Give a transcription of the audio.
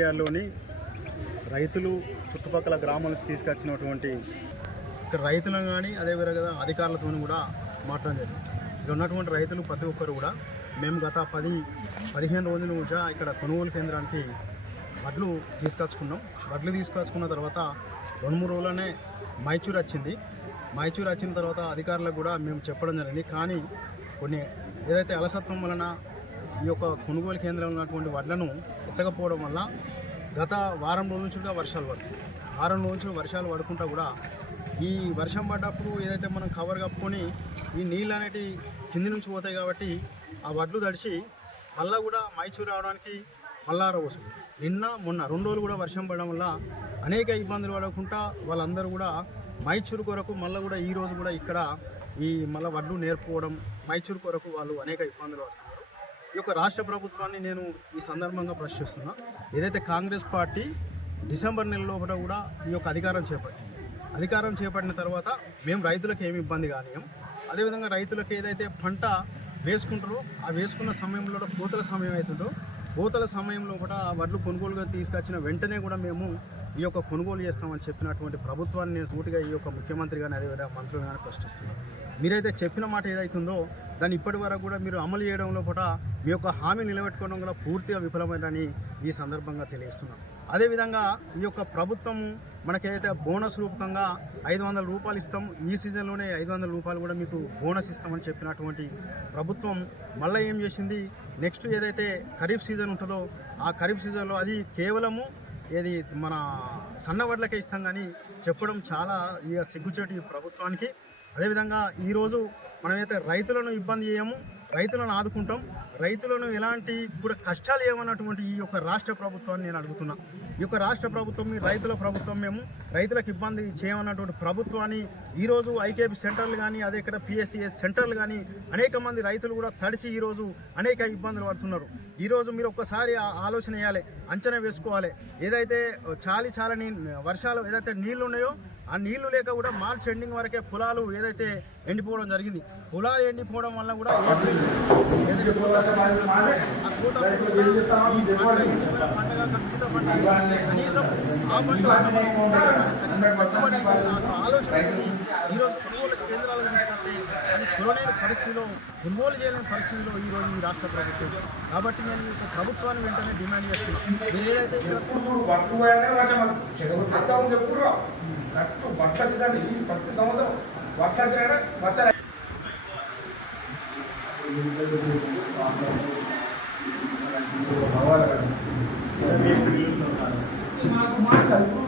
యార్డ్లోని రైతులు చుట్టుపక్కల గ్రామాల నుంచి తీసుకొచ్చినటువంటి ఇక్కడ రైతులను కానీ అదేవిధంగా అధికారులతో కూడా మాట్లాడడం జరిగింది. ఇక్కడ ఉన్నటువంటి రైతులు ప్రతి ఒక్కరు కూడా మేము గత 10-15 రోజుల నుంచి ఇక్కడ కొనుగోలు కేంద్రానికి వడ్లు తీసుకొచ్చుకున్న తర్వాత 2-3 రోజులనే మైచూర్ వచ్చిన తర్వాత అధికారులకు కూడా మేము చెప్పడం జరిగింది. కానీ కొన్ని ఏదైతే అలసత్వం వలన ఈ యొక్క కొనుగోలు కేంద్రంలో ఉన్నటువంటి వడ్లను ఎత్తకపోవడం వల్ల గత వారం రోజుల నుంచి కూడా వర్షాలు పడుకుంటా కూడా ఈ వర్షం పడ్డప్పుడు ఏదైతే మనం కవర్ కప్పుకొని ఈ నీళ్ళు అనేటి కింది నుంచి పోతాయి కాబట్టి ఆ వడ్లు తడిచి మళ్ళీ కూడా మైచూరు రావడానికి మళ్ళా రోజు నిన్న మొన్న 2 రోజులు కూడా వర్షం పడడం వల్ల అనేక ఇబ్బందులు పడకుండా వాళ్ళందరూ కూడా మైచూరు కొరకు మళ్ళీ కూడా ఈ రోజు కూడా ఇక్కడ ఈ మళ్ళీ వడ్లు నేర్పుకోవడం మైచూరు కొరకు వాళ్ళు అనేక ఇబ్బందులు పడుతున్నారు. ఈ యొక్క రాష్ట్ర ప్రభుత్వాన్ని నేను ఈ సందర్భంగా ప్రశ్నిస్తున్నా. ఏదైతే కాంగ్రెస్ పార్టీ డిసెంబర్ నెల లోపల కూడా ఈ యొక్క అధికారం చేపట్టిన తర్వాత మేము రైతులకు ఏమి ఇబ్బంది కానియం, అదేవిధంగా రైతులకు ఏదైతే పంట వేసుకుంటారో ఆ వేసుకున్న సమయంలో కోతల సమయం అవుతుందో కోతల సమయంలో కూడా వడ్లు కొనుగోలుగా తీసుకొచ్చిన వెంటనే కూడా మేము ఈ యొక్క కొనుగోలు చేస్తామని చెప్పినటువంటి ప్రభుత్వాన్ని నేను సూటిగా ఈ యొక్క ముఖ్యమంత్రి కానీ అదేవిధంగా మంత్రులు కానీ ప్రశ్నిస్తున్నాను. మీరైతే చెప్పిన మాట ఏదైతుందో దాన్ని ఇప్పటి వరకు కూడా మీరు అమలు చేయడంలో కూడా మీ యొక్క హామీ నిలబెట్టుకోవడం కూడా పూర్తిగా విఫలమైందని ఈ సందర్భంగా తెలియజేస్తున్నాం. అదేవిధంగా ఈ యొక్క ప్రభుత్వం మనకేదైతే బోనస్ రూపకంగా 500 రూపాయలు ఇస్తాం, ఈ సీజన్లోనే 500 రూపాయలు కూడా మీకు బోనస్ ఇస్తామని చెప్పినటువంటి ప్రభుత్వం మళ్ళీ ఏం చేసింది, నెక్స్ట్ ఏదైతే ఖరీఫ్ సీజన్ ఉంటుందో ఆ ఖరీఫ్ సీజన్లో అది కేవలము ఏది మన సన్నవడ్లకే ఇస్తాం కానీ చెప్పడం చాలా ఇక సిగ్గుచేటు ఈ ప్రభుత్వానికి. అదేవిధంగా ఈరోజు మనమైతే రైతులను ఇబ్బంది చేయము, రైతులను ఆదుకుంటాం, రైతులను ఎలాంటి కూడా కష్టాలు ఏమన్నటువంటి ఈ యొక్క రాష్ట్ర ప్రభుత్వాన్ని నేను అడుగుతున్నా. ఈ యొక్క రాష్ట్ర ప్రభుత్వం రైతుల ప్రభుత్వం, మేము రైతులకు ఇబ్బంది చేయమన్నటువంటి ప్రభుత్వాన్ని ఈరోజు ఐకేపీ సెంటర్లు కానీ అదే ఇక్కడ పిఎస్సిఎస్ సెంటర్లు కానీ అనేక మంది రైతులు కూడా తడిసి ఈరోజు అనేక ఇబ్బందులు పడుతున్నారు. ఈరోజు మీరు ఒక్కసారి ఆలోచన చేయాలి, అంచనా వేసుకోవాలి. ఏదైతే చాలని వర్షాలు ఏదైతే నీళ్లు ఉన్నాయో ఆ నీళ్లు లేక కూడా మార్చ్ ఎండింగ్ వరకే పొలాలు ఏదైతే ఎండిపోవడం జరిగింది. పొలాలు ఎండిపోవడం వల్ల కూడా ఏప్రిల్ ఏదైతే కనీసం ఆ పంట ఆలోచన ఈరోజు కొనుగోలు కేంద్రాలకు తీసుకొస్తే కొనలేని పరిస్థితిలో కొనుగోలు చేయలేని పరిస్థితిలో ఈరోజు ఈ రాష్ట్ర ప్రభుత్వం. కాబట్టి నేను ఈ ప్రభుత్వాన్ని వెంటనే డిమాండ్ చేస్తున్నాను. మీరు ఏదైతే బట్టల సీజన్ ఈ ప్రతి సంవత్సరం బట్టలు వర్షాలు మాకు